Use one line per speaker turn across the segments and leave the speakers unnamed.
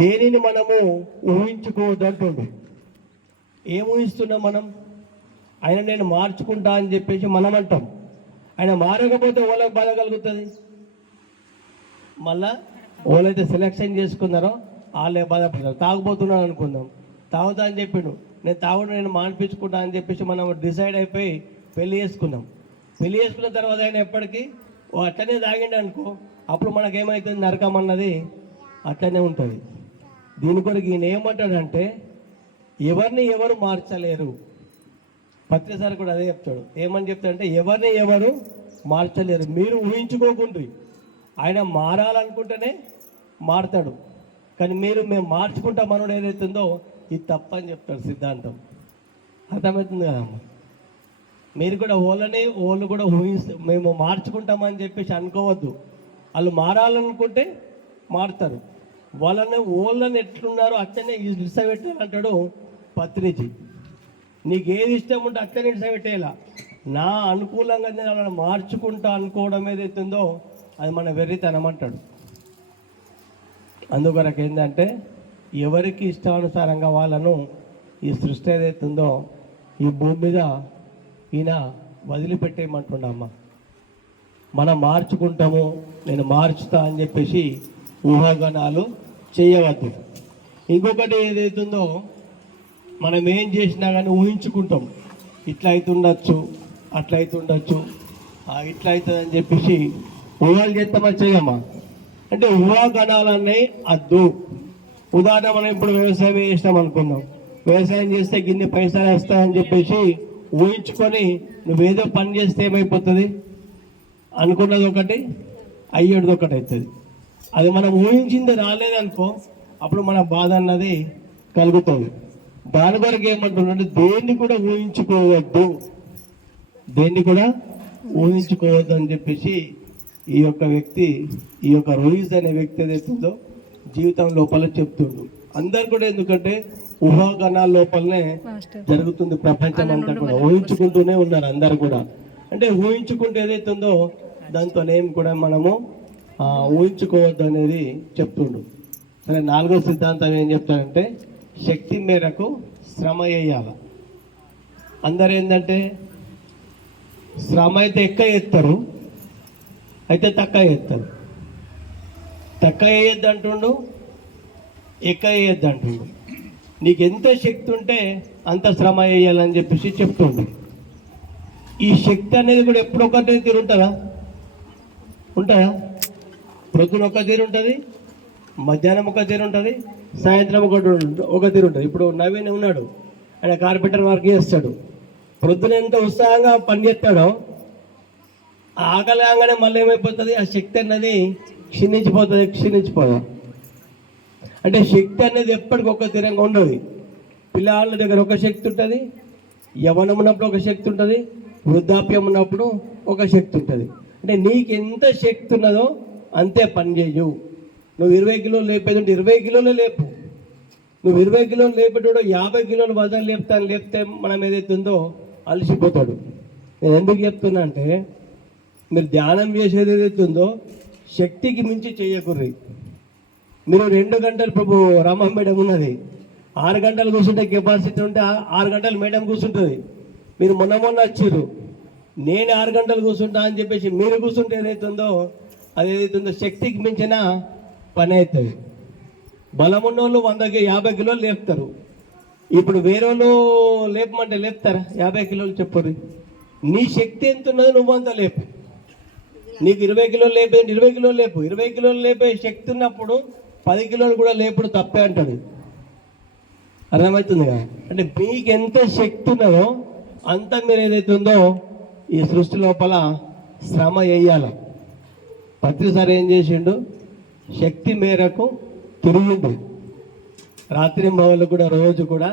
దేనిని మనము ఊహించుకోవద్దు ఏం ఊహిస్తున్నాం మనం? ఆయన నేను మార్చుకుంటా అని చెప్పేసి మనం అంటాం. ఆయన మారకపోతే వాళ్ళకి బాధ కలుగుతుంది. మళ్ళా వాళ్ళైతే సెలెక్షన్ చేసుకున్నారో వాళ్ళే బాధపడతారు. తాగుపోతున్నాను అనుకుందాం. తాగుతా అని చెప్పిండు. నేను తాగుడు నేను మానిపించుకుంటా అని చెప్పేసి మనం డిసైడ్ అయిపోయి పెళ్ళి చేసుకున్నాం. పెళ్ళి చేసుకున్న తర్వాత ఆయన ఎప్పటికీ ఓ అట్లనే తాగిండు అనుకో అప్పుడు మనకేమవుతుంది నరకం అన్నది అట్లనే ఉంటుంది. దీని కొరకు ఈయన ఏమంటాడంటే ఎవరిని ఎవరు మార్చలేరు. పత్రిసారి కూడా అదే చెప్తాడు. ఏమని చెప్తాడంటే ఎవరిని ఎవరు మార్చలేరు. మీరు ఊహించుకోకుండ్రి. ఆయన మారాలనుకుంటేనే మారతాడు. కానీ మీరు మేము మార్చుకుంటా మనోడు ఏదైతుందో ఇది తప్పని చెప్తాడు సిద్ధాంతం. అర్థమవుతుంది కదా మీరు కూడా ఓళ్ళని ఓళ్ళు కూడా ఊహిస్తే మేము మార్చుకుంటామని చెప్పేసి అనుకోవద్దు. వాళ్ళు మారాలనుకుంటే మారుతారు. వాళ్ళని ఓళ్ళని ఎట్లున్నారో అట్లనే ఇసబెట్టారు అంటాడు పత్రిజీ. నీకు ఏది ఇష్టం ఉంటే అట్లనే ఇసబెట్టేలా నా అనుకూలంగా నేను వాళ్ళని మార్చుకుంటా అనుకోవడం ఏదైతుందో అది మన వెర్రితనం అంటాడు. అందుకొరకు ఏంటంటే ఎవరికి ఇష్టానుసారంగా వాళ్ళను ఈ సృష్టి ఏదైతుందో ఈ భూమి మీద ఈయన వదిలిపెట్టేయమంటుండమ్మ మనం మార్చుకుంటాము నేను మార్చుతా అని చెప్పేసి ఊహాగానాలు చేయవద్దు. ఇంకొకటి ఏదైతుందో మనం ఏం చేసినా కానీ ఊహించుకుంటాం. ఇట్లా అవుతుండొచ్చు అట్లా అవుతుండొచ్చు ఇట్లా అవుతుంది అని చెప్పేసి ఊహలు చేస్తామా చేయమ్మా అంటే ఊహాగణాలన్నీ అద్దు. ఉదాహరణ మనం ఇప్పుడు వ్యవసాయం చేసినాం అనుకుందాం. వ్యవసాయం చేస్తే గిన్ని పైసలు వేస్తాయని చెప్పేసి ఊహించుకొని నువ్వేదో పని చేస్తే ఏమైపోతుంది? అనుకున్నది ఒకటి అయ్యేది ఒకటి అవుతుంది. అది మనం ఊహించింది రాలేదనుకో అప్పుడు మన బాధ అన్నది కలుగుతుంది. దాని కొరకు ఏమంటున్నాడు దేన్ని కూడా ఊహించుకోవద్దు. దేన్ని కూడా ఊహించుకోవద్దు అని చెప్పేసి ఈ యొక్క వ్యక్తి ఈ యొక్క రోహిత్ అనే వ్యక్తి ఏదైతుందో జీవితం లోపల చెప్తుండు. అందరు కూడా ఎందుకంటే ఊహాగణాల లోపలనే జరుగుతుంది ప్రపంచం అంతా కూడా. ఊహించుకుంటూనే ఉన్నారు అందరు కూడా. అంటే ఊహించుకుంటే ఏదైతుందో దాంతో ఏం కూడా మనము ఊహించుకోవద్దు అనేది చెప్తుండు. సరే నాలుగో సిద్ధాంతం ఏం చెప్తాడంటే శక్తి మేరకు శ్రమ వేయాల అందరు ఏంటంటే శ్రమ అయితే ఎక్కువ ఎత్తారు అయితే తక్కువ చేస్తారు తక్కువ వేయద్దు అంటుండు ఎక్కువ వేయద్దు అంటుండు నీకు ఎంత శక్తి ఉంటే అంత శ్రమ వేయాలని చెప్పేసి చెప్తుండు. ఈ శక్తి అనేది కూడా ఎప్పుడొకటి ఒకటే తీరు ఉంటుందా? ప్రొద్దున ఒక తీరు ఉంటుంది మధ్యాహ్నం ఒక తీరు ఉంటుంది సాయంత్రం ఒకటి ఒక తీరు ఉంటుంది. ఇప్పుడు నవీన్ ఉన్నాడు ఆయన కార్పెంటర్ వర్క్ చేస్తాడు. ప్రొద్దున ఎంత ఉత్సాహంగా పనిచేస్తాడో ఆకలి ఆగానే మళ్ళీ ఏమైపోతుంది? ఆ శక్తి అన్నది క్షీణించిపోతుంది క్షీణించిపోదా. అంటే శక్తి అనేది ఎప్పటికి ఒక తీరంగా ఉండదు. పిల్లవాళ్ళ దగ్గర ఒక శక్తి ఉంటుంది యవనం ఉన్నప్పుడు ఒక శక్తి ఉంటుంది వృద్ధాప్యం ఉన్నప్పుడు ఒక శక్తి ఉంటుంది. అంటే నీకు ఎంత శక్తి ఉన్నదో అంతే పని చేయు. నువ్వు ఇరవై కిలోలు లేపేదంటే ఇరవై కిలోలు లేపు. నువ్వు ఇరవై కిలోలు లేపేటోడు యాభై కిలోలు వజన్ లేపుతాను లేపితే మనం ఏదైతే ఉందో అలసిపోతాడు. నేను ఎందుకు చెప్తున్నా అంటే మీరు ధ్యానం చేసేది ఏదైతే ఉందో శక్తికి మించి చేయకుర్రి. మీరు రెండు గంటలు ప్రభు రామ మేడం ఉన్నది. ఆరు గంటలు కూర్చుంటే కెపాసిటీ ఉంటే ఆరు గంటలు మేడం కూర్చుంటుంది. మీరు మొన్న మొన్న వచ్చిర్రు. నేను ఆరు గంటలు కూర్చుంటా అని చెప్పేసి మీరు కూర్చుంటే ఏదైతుందో అదేదైతుందో శక్తికి మించిన పని అవుతుంది. బలం ఉన్నోళ్ళు వందకి యాభై కిలోలు లేపుతారు. ఇప్పుడు వేరే వాళ్ళు లేపమంటే లేపుతారా? యాభై కిలోలు చెప్పరు నీ శక్తి ఎంత ఉన్నది నువ్వు అంత లేపు. నీకు ఇరవై కిలోలు లేపే ఇరవై కిలోలు లేపు. ఇరవై కిలోలు లేపే శక్తి ఉన్నప్పుడు పది కిలోలు కూడా లేపుడు తప్పే అంటాడు అర్థమవుతుంది కదా? అంటే మీకు ఎంత శక్తి ఉన్నదో అంత మీరు ఏదైతే ఉందో ఈ సృష్టి లోపల శ్రమ వేయాలి. ప్రతిసారి ఏం చేసిండు? శక్తి మేరకు తిరిగిండు. రాత్రి మొదలు కూడా రోజు కూడా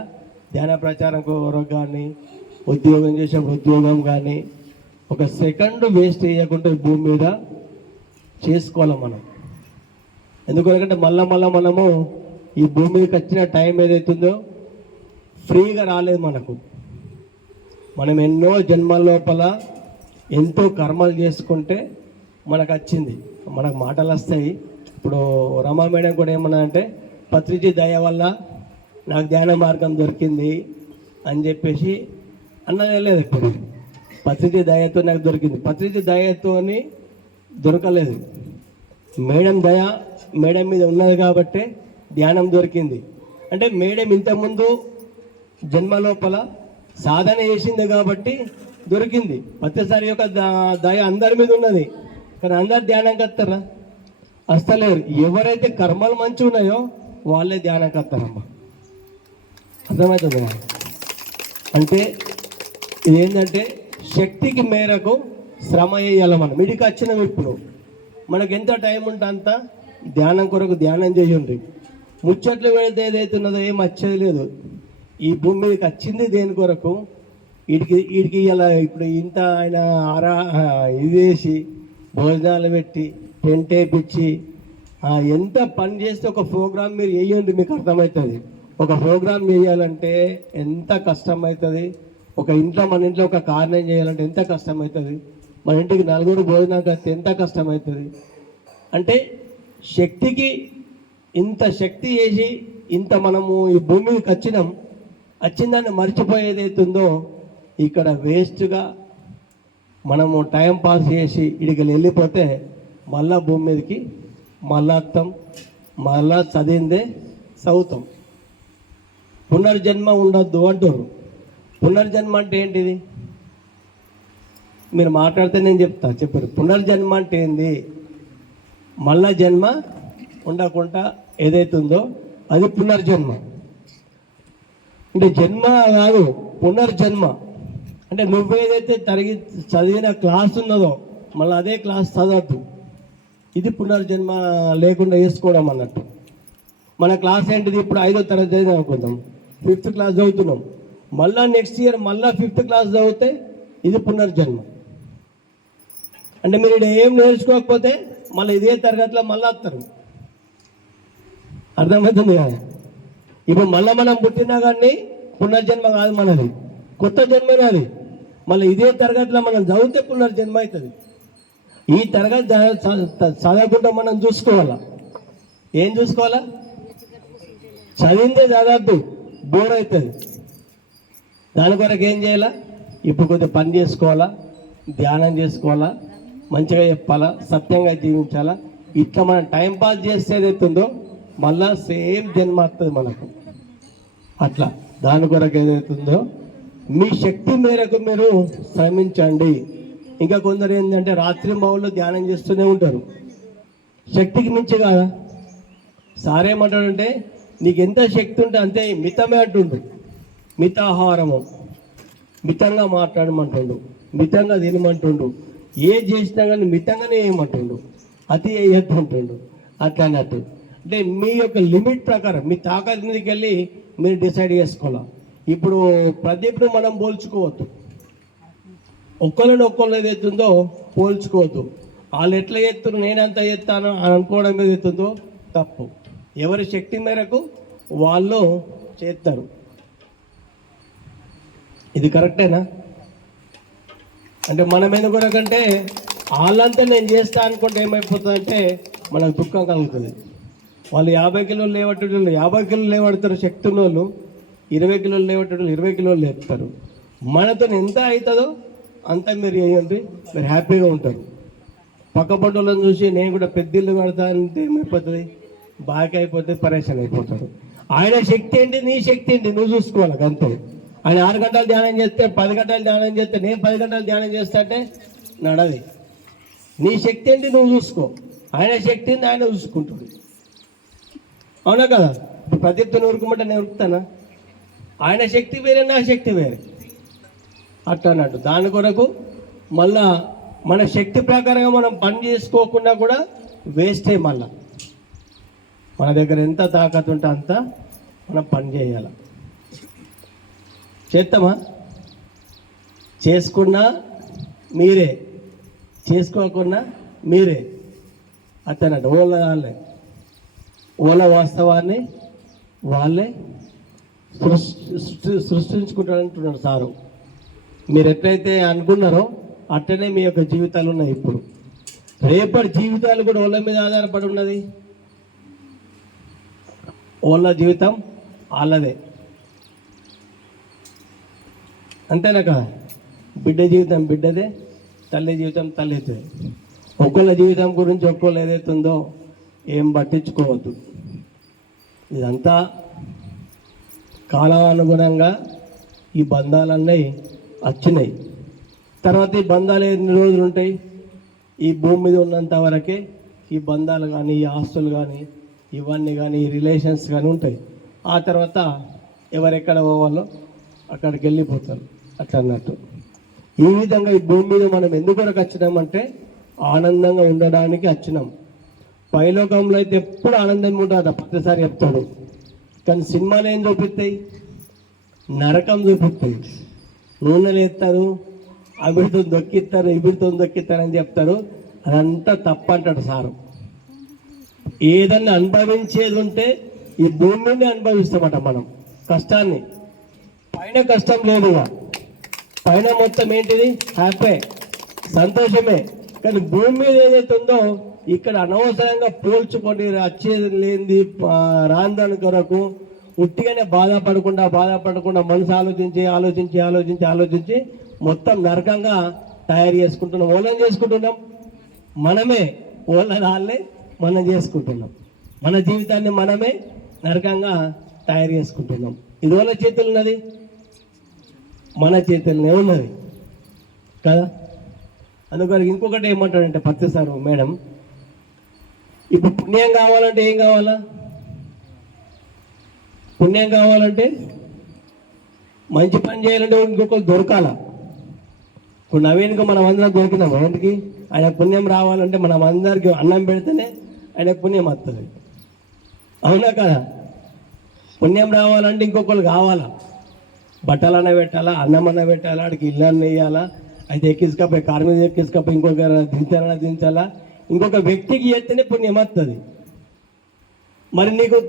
ధ్యాన ప్రచారం కొరకు కానీ ఉద్యోగం చేసే ఉద్యోగం కానీ ఒక సెకండ్ వేస్ట్ చేయకుండా భూమి మీద చేసుకోవాలి మనం. ఎందుకంటే మళ్ళా మళ్ళా మనము ఈ భూమి మీదకి వచ్చిన టైం ఏదైతుందో ఫ్రీగా రాలేదు మనకు. మనం ఎన్నో జన్మల లోపల ఎంతో కర్మలు చేసుకుంటే మనకు వచ్చింది మనకు మాటలు వస్తాయి ఇప్పుడు రమా మేడం కూడా ఏమన్నా అంటే పత్రిజీ దయ వల్ల నాకు ధ్యాన మార్గం దొరికింది అని చెప్పేసి అన్నది లేదు ఇప్పుడు పత్రిజీ దయతో నాకు దొరికింది. పత్రిజీ దయతోని దొరకలేదు. మేడం దయ మేడం మీద ఉన్నది కాబట్టి ధ్యానం దొరికింది. అంటే మేడం ఇంతకుముందు జన్మ లోపల సాధన చేసింది కాబట్టి దొరికింది. ప్రతిసారి యొక్క దయ అందరి మీద ఉన్నది. కానీ అందరు ధ్యానం కత్తారా అస్తలేరు. ఎవరైతే కర్మలు మంచి ఉన్నాయో వాళ్ళే ధ్యానం కత్తారమ్మా అర్థమవుతుందా? అంటే ఏంటంటే శక్తికి మేరకు శ్రమ చేయాలి మనం. ఇడికి వచ్చిన ఇప్పుడు. మనకి ఎంత టైం ఉంటే అంత ధ్యానం కొరకు ధ్యానం చేయండి. ముచ్చట్లు వెళితే ఏదైతున్నదో ఏం వచ్చేది లేదు. ఈ భూమి మీదకి వచ్చింది దేని కొరకు? వీడికి వీడికి ఇలా ఇప్పుడు ఇంత ఆయన ఆరా ఇది వేసి భోజనాలు పెట్టి టెంట్ వేయించి ఎంత పని చేస్తే ఒక ప్రోగ్రామ్ మీరు వేయండి మీకు అర్థమవుతుంది. ఒక ప్రోగ్రామ్ చేయాలంటే ఎంత కష్టం అవుతుంది ఒక ఇంట్లో మన ఇంట్లో ఒక కారణం చేయాలంటే ఎంత కష్టం అవుతుంది మన ఇంటికి నలుగురు భోజనం కడితే ఎంత కష్టం అవుతుంది అంటే శక్తికి ఇంత శక్తి చేసి ఇంత మనము ఈ భూమికి వచ్చినాం వచ్చిందాన్ని మర్చిపోయేది అవుతుందో ఇక్కడ వేస్ట్గా మనము టైం పాస్ చేసి ఇడికి వెళ్ళిపోతే మళ్ళా భూమి మీదకి మళ్ళా అత్తం మళ్ళా చదివిందే చదువుతాం పునర్జన్మ ఉండొద్దు అంటారు పునర్జన్మ అంటే ఏంటిది? మీరు మాట్లాడితే నేను చెప్తా చెప్పారు. పునర్జన్మ అంటే ఏంది? మళ్ళా జన్మ ఉండకుండా ఏదైతుందో అది పునర్జన్మ. అంటే జన్మ కాదు పునర్జన్మ. అంటే నువ్వేదైతే తరిగి చదివిన క్లాస్ ఉన్నదో మళ్ళీ అదే క్లాస్ చదవద్దు. ఇది పునర్జన్మ లేకుండా వేసుకోవడం అన్నట్టు. మన క్లాస్ ఏంటిది? ఇప్పుడు ఐదో తరగతి చదివిన అనుకుందాం. ఫిఫ్త్ క్లాస్ చదువుతున్నాం. మళ్ళీ నెక్స్ట్ ఇయర్ మళ్ళీ ఫిఫ్త్ క్లాస్ చదివితే ఇది పునర్జన్మ. అంటే మీరు ఏం నేర్చుకోకపోతే మళ్ళీ ఇదే తరగతిలో మళ్ళీ వస్తారు. అర్థమవుతుంది కదా? ఇప్పుడు మళ్ళీ మనం పుట్టినా కానీ పునర్జన్మ కాదు మనది. కొత్త జన్మనే అది మళ్ళీ ఇదే తరగతిలో మనం చదివితే పునర్జన్మ అవుతుంది. ఈ తరగతి చదవకుండా మనం చూసుకోవాలా? ఏం చూసుకోవాలా? చదివిందే చదవద్దు బోర్ అవుతుంది. దాని కొరకు ఏం చేయాలా? ఇప్పుడు కొద్దిగా పని చేసుకోవాలా? ధ్యానం చేసుకోవాలా? మంచిగా చెప్పాలా? సత్యంగా జీవించాలా? ఇట్లా మనం టైంపాస్ చేస్తే ఏదైతుందో మళ్ళా సేమ్ జన్మ వస్తుంది మనకు. అట్లా. దాని కొరకు ఏదైతుందో మీ శక్తి మేరకు మీరు శ్రమించండి. ఇంకా కొందరు ఏంటంటే రాత్రి బావుల్లో ధ్యానం చేస్తూనే ఉంటారు. శక్తికి మించి కాదా? సారేమంటాడంటే నీకు ఎంత శక్తి ఉంటే అంతే మితమే అంటుండు. మితాహారము. మితంగా మాట్లాడమంటుండు. మితంగా తినమంటుండు. ఏ చేసినా కానీ మితంగానే ఏమంటుండు అతి వేయద్దు అంటుండు అట్లా అన్నట్టు అంటే మీ యొక్క లిమిట్ ప్రకారం మీ తాకత్ మీదకి వెళ్ళి మీరు డిసైడ్ చేసుకోవాలి? ఇప్పుడు ప్రదీప్ను మనం పోల్చుకోవద్దు. ఒక్కరిని ఒక్కళ్ళు ఏదైతుందో పోల్చుకోవద్దు. వాళ్ళు ఎట్లా చేస్తున్నారు నేను ఎంత చేస్తాను అని అనుకోవడం ఏదైతుందో తప్పు. ఎవరి శక్తి మేరకు వాళ్ళు చేస్తారు. ఇది కరెక్టేనా? అంటే మనం ఎందుకంటే వాళ్ళంతా నేను చేస్తా అనుకుంటే ఏమైపోతుందంటే మనకు దుఃఖం కలుగుతుంది. వాళ్ళు యాభై కిలోలు లేవట్టు యాభై కిలోలు లేవడతారు శక్తి వాళ్ళు ఇరవై కిలోలు లేవట్టేటోళ్ళు ఇరవై కిలోలు లేపుతారు. మనతో ఎంత అవుతుందో అంత మీరు అయ్యండి మీరు హ్యాపీగా ఉంటారు. పక్క పట్టులను చూసి నేను కూడా పెద్ద ఇల్లు కడతా అంటే ఏమైపోతుంది? బాగా అయిపోతే పరేషాన్ అయిపోతాడు ఆయన శక్తి ఏంటి? నీ శక్తి ఏంటి? నువ్వు చూసుకోవాలి అంతే. ఆయన ఆరు గంటలు ధ్యానం చేస్తే పది గంటలు ధ్యానం చేస్తే నేను పది గంటలు ధ్యానం చేస్తా అంటే నడది నీ శక్తి ఏంటి? నువ్వు చూసుకో. ఆయన శక్తి ఏంటి ఆయన చూసుకుంటాడు. అవునా కదా? ఇప్పుడు ప్రదీప్తో నేను ఉరుకుతానా? ఆయన శక్తి వేరే నా శక్తి వేరే. అట్లా అన్నట్టు దాని కొరకు మళ్ళా మన శక్తి ప్రకారంగా మనం పని చేసుకోకుండా కూడా వేస్టే మళ్ళా. మన దగ్గర ఎంత తాకత్ ఉంటే అంత మనం పని చేయాలి. చేస్తామా చేసుకున్నా మీరే. చేసుకోకుండా మీరే. అట్టనట్టు ఓళ్ళ వాళ్ళే. ఓల వాస్తవాన్ని వాళ్ళే సృష్టి సృష్టించుకుంటారంటున్నాడు సారు. మీరు ఎట్లయితే అనుకున్నారో అట్టనే మీ యొక్క జీవితాలు ఉన్నాయి ఇప్పుడు. రేపటి జీవితాలు కూడా వాళ్ళ మీద ఆధారపడి ఉన్నది. వాళ్ళ జీవితం వాళ్ళదే అంతేనా కదా బిడ్డ జీవితం బిడ్డదే తల్లి జీవితం తల్లిదే. ఒక్కొక్క జీవితం గురించి ఒక్కొక్కరు ఏదైతుందో ఏం పట్టించుకోవద్దు. ఇదంతా కాలానుగుణంగా ఈ బంధాలన్నీ వచ్చినాయి. తర్వాత ఈ బంధాలు ఎన్ని రోజులు ఉంటాయి? ఈ భూమి మీద ఉన్నంత వరకే ఈ బంధాలు కానీ ఈ ఆస్తులు కానీ ఇవన్నీ కానీ ఈ రిలేషన్స్ కానీ ఉంటాయి. ఆ తర్వాత ఎవరెక్కడ పోవాలో అక్కడికి వెళ్ళిపోతారు. అట్లా అన్నట్టు. ఈ విధంగా ఈ భూమి మీద మనం ఎందుకు వరకు వచ్చినామంటే ఆనందంగా ఉండడానికి వచ్చినాం. పైలోకంలో అయితే ఎప్పుడు ఆనందంగా ఉంటుంది ప్రతిసారి చెప్తాడు. కానీ సినిమాలు ఏం చూపిస్తాయి? నరకం చూపిస్తాయి. నూనెలు ఎత్తారు అవిడితో దొక్కిస్తారు ఇవిడితో దొక్కిస్తారు అని చెప్తారు. అదంతా తప్పు అంటాడు సారు. ఏదన్నా అనుభవించేది ఉంటే ఈ భూమిని అనుభవిస్తామట మనం. కష్టాన్ని. పైన కష్టం లేదుగా పైన మొత్తం ఏంటిది? హ్యాపీ. సంతోషమే. కానీ భూమి మీద ఏదైతే ఉందో ఇక్కడ అనవసరంగా పోల్చుకొని వచ్చేది లేనిది ఆ, రాందని కొరకు ఉట్టిగానే బాధపడకుండా బాధపడకుండా మనసు ఆలోచించి ఆలోచించి ఆలోచించి ఆలోచించి మొత్తం నరకంగా తయారు చేసుకుంటున్నాం. ఓలం చేసుకుంటున్నాం. మనమే ఓళ్ళ వాళ్ళే మనం చేసుకుంటున్నాం. మన జీవితాన్ని మనమే నరకంగా తయారు చేసుకుంటున్నాం. ఇది వాళ్ళ చేతులు ఉన్నది? మన చేతుల్లోనే ఉన్నది. కదా? అందుకని ఇంకొకటి ఏమంటాడంటే పత్తి సార్ మేడం ఇప్పుడు పుణ్యం కావాలంటే ఏం కావాలా? పుణ్యం కావాలంటే మంచి పని చేయాలంటే ఇంకొకరు దొరకాల? ఇప్పుడు నవీన్కి మనం అందరం దొరికినాం ఆయనకి ఆయన పుణ్యం రావాలంటే మనం అందరికి అన్నం పెడితేనే ఆయన పుణ్యం వస్తుంది. అవునా కదా? పుణ్యం రావాలంటే ఇంకొకరు కావాలా? బట్టలన్న పెట్టాలా? అన్నం అన్న పెట్టాలా? ఆడికి ఇల్లు అన్న వేయాలా? అయితే ఎక్కించుకపోయి కారు మీద ఎక్కించుకపోయి ఇంకొక దించాలన్నా దించాలా? ఇంకొక వ్యక్తికి చేస్తేనే పుణ్యం వస్తుంది మరి నీకు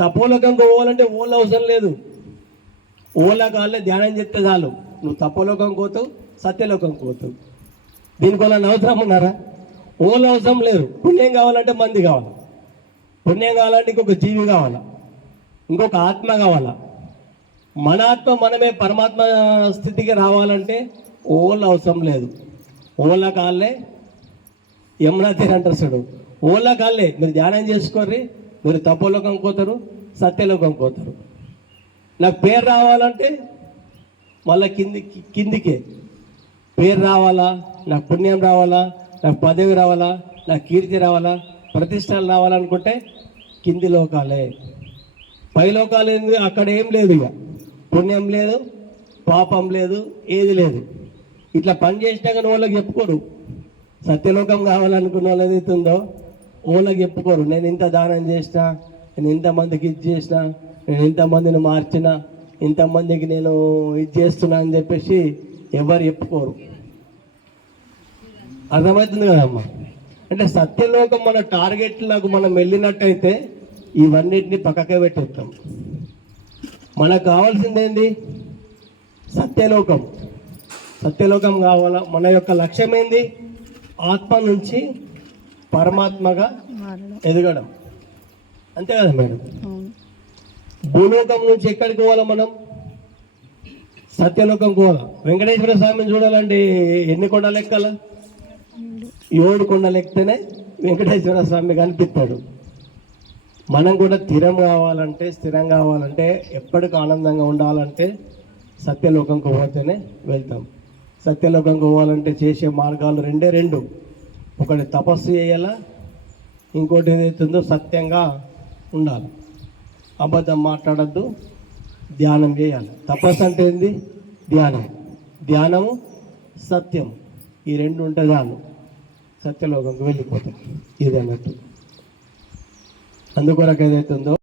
తపోలోకంకి పోవాలంటే ఓళ్ళు అవసరం లేదు. ఓలా కాళ్ళే ధ్యానం చేస్తే చాలు. నువ్వు తపోలోకం పోతావు సత్యలోకం పోతావు. దీనికి వాళ్ళని అవసరం ఉన్నారా? ఓళ్ళు అవసరం లేదు. పుణ్యం కావాలంటే మంది కావాలి. పుణ్యం కావాలంటే ఇంకొక జీవి కావాలా? ఇంకొక ఆత్మ కావాలా? మన ఆత్మ మనమే పరమాత్మ స్థితికి రావాలంటే ఓళ్ళు అవసరం లేదు. ఓళ్ళ కాళ్ళే యమునాథిని అంటారు చూడు. కాళ్ళే మీరు ధ్యానం చేసుకోర్రి మీరు తపోలోకం పోతారు సత్యలోకం పోతారు. నాకు పేరు రావాలంటే మళ్ళీ కింది కిందికే. పేరు రావాలా నాకు పుణ్యం రావాలా నాకు పదవి రావాలా నాకు కీర్తి రావాలా ప్రతిష్టలు రావాలనుకుంటే కింది లోకాలే. పై లోకాలు ఏంది అక్కడ ఏం లేదు ఇక. పుణ్యం లేదు పాపం లేదు ఏది లేదు. ఇట్లా పని చేసినా కానీ వాళ్ళకి చెప్పుకోరు. సత్యలోకం కావాలనుకున్న వాళ్ళు ఏదైతే ఉందో వాళ్ళకి చెప్పుకోరు. నేను ఇంత దానం చేసిన నేను ఇంతమందికి ఇది చేసిన నేను ఇంతమందిని మార్చిన ఇంతమందికి నేను ఇది చేస్తున్నా అని చెప్పేసి ఎవరు చెప్పుకోరు. అర్థమవుతుంది కదమ్మా? అంటే సత్యలోకం మన టార్గెట్లకు మనం వెళ్ళినట్టయితే ఇవన్నిటిని పక్కకే పెట్టేస్తాం. మనకు కావాల్సిందేంది సత్యలోకం. సత్యలోకం కావాలా? మన యొక్క లక్ష్యం ఏంది? ఆత్మ నుంచి పరమాత్మగా ఎదగడం. అంతే కదా మేడం? భూలోకం నుంచి ఎక్కడికి పోవాలా మనం? సత్యలోకం పోవాలా? వెంకటేశ్వర స్వామిని చూడాలంటే ఎన్ని కొండలు ఎక్కాల ఏడు కొండలు ఎక్కితేనే వెంకటేశ్వర స్వామి కనిపిస్తాడు. మనం కూడా స్థిరం కావాలంటే స్థిరం కావాలంటే ఎప్పటికి ఆనందంగా ఉండాలంటే సత్యలోకంకి పోతేనే వెళ్తాం. సత్యలోకంకి పోవాలంటే చేసే మార్గాలు రెండే రెండు. ఒకటి తపస్సు చేయాలా ఇంకోటి ఏదైతుందో సత్యంగా ఉండాలి. అబద్ధం మాట్లాడద్దు ధ్యానం చేయాలి. తపస్సు అంటే ఏంది? ధ్యానం. ధ్యానము సత్యం ఈ రెండు ఉంటే చాలు. సత్యలోకంకి వెళ్ళిపోతాం. ఇది అన్నట్టు. అందుకొరకు ఏదైతుందో